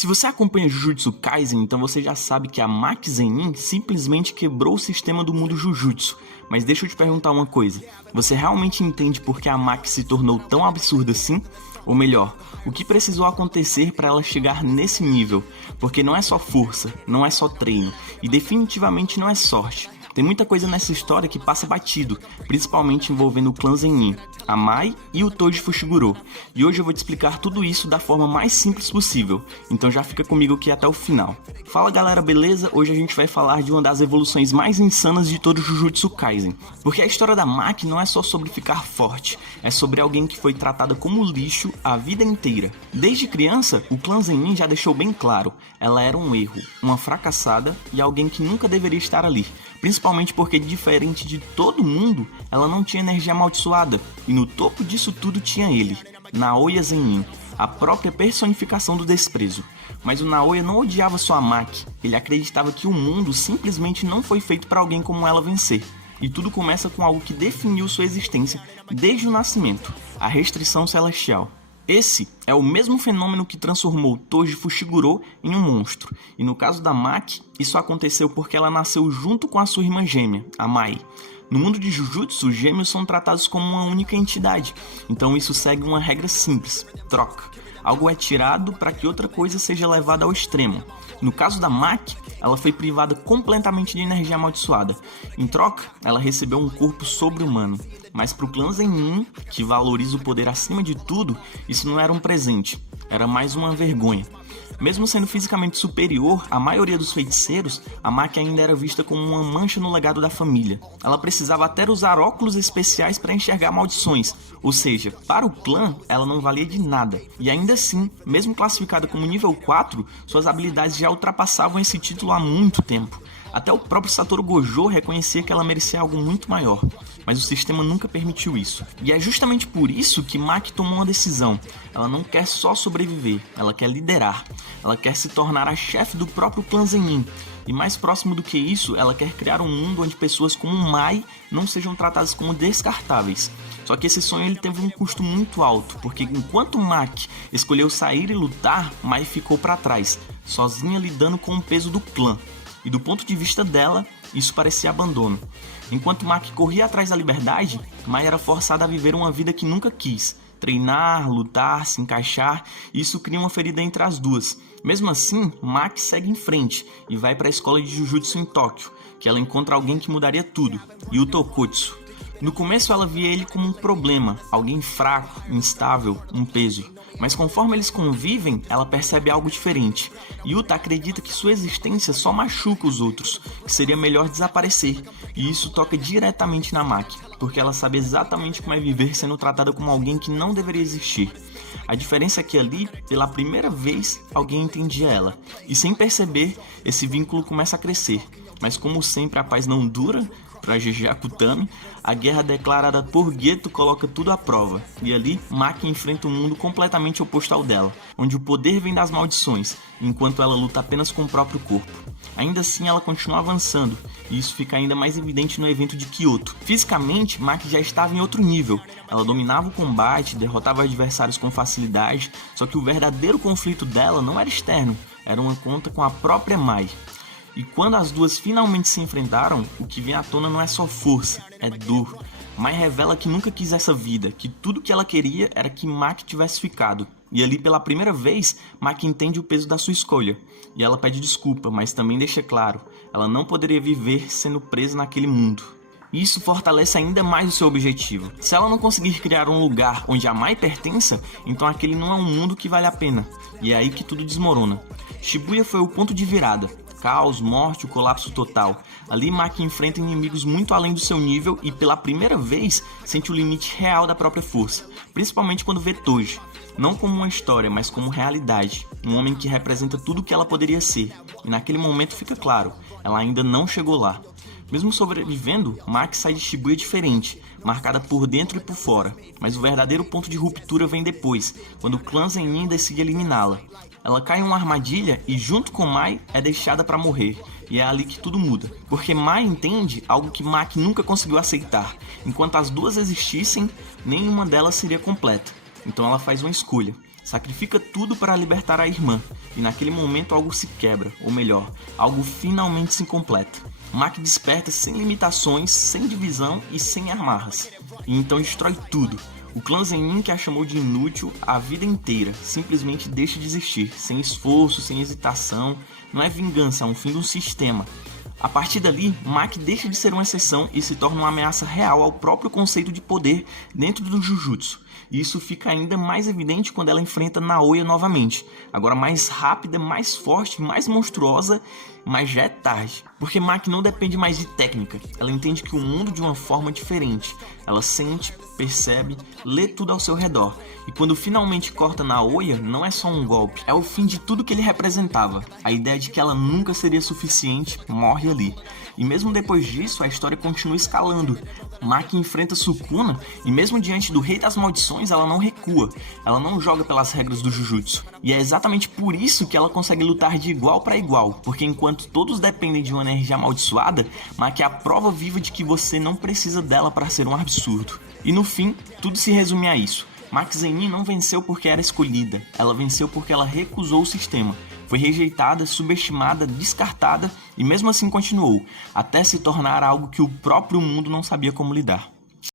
Se você acompanha Jujutsu Kaisen, então você já sabe que a Maki Zenin simplesmente quebrou o sistema do mundo Jujutsu. Mas deixa eu te perguntar uma coisa, você realmente entende por que a Maki se tornou tão absurda assim? Ou melhor, o que precisou acontecer para ela chegar nesse nível? Porque não é só força, não é só treino, e definitivamente não é sorte. Tem muita coisa nessa história que passa batido, principalmente envolvendo o clã Zenin, a Mai e o Toji Fushiguro. E hoje eu vou te explicar tudo isso da forma mais simples possível, então já fica comigo aqui até o final. Fala galera, beleza? Hoje a gente vai falar de uma das evoluções mais insanas de todo Jujutsu Kaisen. Porque a história da Maki não é só sobre ficar forte, é sobre alguém que foi tratada como lixo a vida inteira. Desde criança, o clã Zenin já deixou bem claro, ela era um erro, uma fracassada e alguém que nunca deveria estar ali. Principalmente porque, diferente de todo mundo, ela não tinha energia amaldiçoada. E no topo disso tudo tinha ele, Naoya Zenin, a própria personificação do desprezo. Mas o Naoya não odiava só a Maki, ele acreditava que o mundo simplesmente não foi feito para alguém como ela vencer. E tudo começa com algo que definiu sua existência desde o nascimento, a restrição celestial. Esse é o mesmo fenômeno que transformou Toji Fushiguro em um monstro, e no caso da Maki, isso aconteceu porque ela nasceu junto com a sua irmã gêmea, a Mai. No mundo de Jujutsu, os gêmeos são tratados como uma única entidade, então isso segue uma regra simples, troca. Algo é tirado para que outra coisa seja levada ao extremo. No caso da Maki, ela foi privada completamente de energia amaldiçoada. Em troca, ela recebeu um corpo sobre-humano. Mas para o clã Zenin, que valoriza o poder acima de tudo, isso não era um presente, era mais uma vergonha. Mesmo sendo fisicamente superior à maioria dos feiticeiros, a Maki ainda era vista como uma mancha no legado da família. Ela precisava até usar óculos especiais para enxergar maldições, ou seja, para o clã ela não valia de nada. E ainda assim, mesmo classificada como nível 4, suas habilidades já ultrapassavam esse título há muito tempo. Até o próprio Satoru Gojo reconhecia que ela merecia algo muito maior, mas o sistema nunca permitiu isso. E é justamente por isso que Maki tomou uma decisão. Ela não quer só sobreviver, ela quer liderar. Ela quer se tornar a chefe do próprio clã Zenin. E mais próximo do que isso, ela quer criar um mundo onde pessoas como Mai não sejam tratadas como descartáveis. Só que esse sonho ele teve um custo muito alto, porque enquanto Maki escolheu sair e lutar, Mai ficou para trás, sozinha lidando com o peso do clã. E do ponto de vista dela, isso parecia abandono. Enquanto Maki corria atrás da liberdade, Mai era forçada a viver uma vida que nunca quis. Treinar, lutar, se encaixar, e isso cria uma ferida entre as duas. Mesmo assim, Maki segue em frente e vai para a escola de Jujutsu em Tóquio, que ela encontra alguém que mudaria tudo, Yuta Okkotsu. No começo ela via ele como um problema, alguém fraco, instável, um peso. Mas conforme eles convivem, ela percebe algo diferente. Yuta acredita que sua existência só machuca os outros, que seria melhor desaparecer. E isso toca diretamente na Maki, porque ela sabe exatamente como é viver sendo tratada como alguém que não deveria existir. A diferença é que ali, pela primeira vez, alguém entendia ela. E sem perceber, esse vínculo começa a crescer. Mas como sempre a paz não dura, para GG Akutami, a guerra declarada por Geto coloca tudo à prova, e ali Maki enfrenta um mundo completamente oposto ao dela, onde o poder vem das maldições, enquanto ela luta apenas com o próprio corpo. Ainda assim ela continua avançando, e isso fica ainda mais evidente no evento de Kyoto. Fisicamente, Maki já estava em outro nível, ela dominava o combate, derrotava adversários com facilidade, só que o verdadeiro conflito dela não era externo, era uma conta com a própria Mai. E quando as duas finalmente se enfrentaram, o que vem à tona não é só força, é dor. Mai revela que nunca quis essa vida, que tudo que ela queria era que Maki tivesse ficado. E ali pela primeira vez, Maki entende o peso da sua escolha. E ela pede desculpa, mas também deixa claro, ela não poderia viver sendo presa naquele mundo. E isso fortalece ainda mais o seu objetivo. Se ela não conseguir criar um lugar onde a Mai pertença, então aquele não é um mundo que vale a pena. E é aí que tudo desmorona. Shibuya foi o ponto de virada. Caos, morte, o colapso total. Ali Maki enfrenta inimigos muito além do seu nível e pela primeira vez sente o limite real da própria força, principalmente quando vê Toji, não como uma história, mas como realidade, um homem que representa tudo o que ela poderia ser, e naquele momento fica claro, ela ainda não chegou lá. Mesmo sobrevivendo, Maki sai de Shibuya diferente, marcada por dentro e por fora, mas o verdadeiro ponto de ruptura vem depois, quando o clã Zenin decide eliminá-la. Ela cai em uma armadilha e junto com Mai é deixada para morrer, e é ali que tudo muda, porque Mai entende algo que Maki nunca conseguiu aceitar, enquanto as duas existissem, nenhuma delas seria completa, então ela faz uma escolha. Sacrifica tudo para libertar a irmã, e naquele momento algo se quebra, ou melhor, algo finalmente se completa. Maki desperta sem limitações, sem divisão e sem amarras, e então destrói tudo. O clã Zenin, que a chamou de inútil a vida inteira, simplesmente deixa de existir, sem esforço, sem hesitação. Não é vingança, é um fim de um sistema. A partir dali, Maki deixa de ser uma exceção e se torna uma ameaça real ao próprio conceito de poder dentro do Jujutsu. E isso fica ainda mais evidente quando ela enfrenta Naoya novamente, agora mais rápida, mais forte, mais monstruosa, mas já é tarde. Porque Maki não depende mais de técnica, ela entende que o mundo de uma forma diferente. Ela sente, percebe, lê tudo ao seu redor. E quando finalmente corta Naoya, não é só um golpe, é o fim de tudo que ele representava. A ideia de que ela nunca seria suficiente morre ali. E mesmo depois disso, a história continua escalando. Maki enfrenta Sukuna e mesmo diante do Rei das Maldições, ela não recua. Ela não joga pelas regras do Jujutsu. E é exatamente por isso que ela consegue lutar de igual para igual, porque enquanto todos dependem de uma energia amaldiçoada, Maki é a prova viva de que você não precisa dela para ser um absurdo. E no fim, tudo se resume a isso. Maki Zenin não venceu porque era escolhida, ela venceu porque ela recusou o sistema. Foi rejeitada, subestimada, descartada e mesmo assim continuou, até se tornar algo que o próprio mundo não sabia como lidar.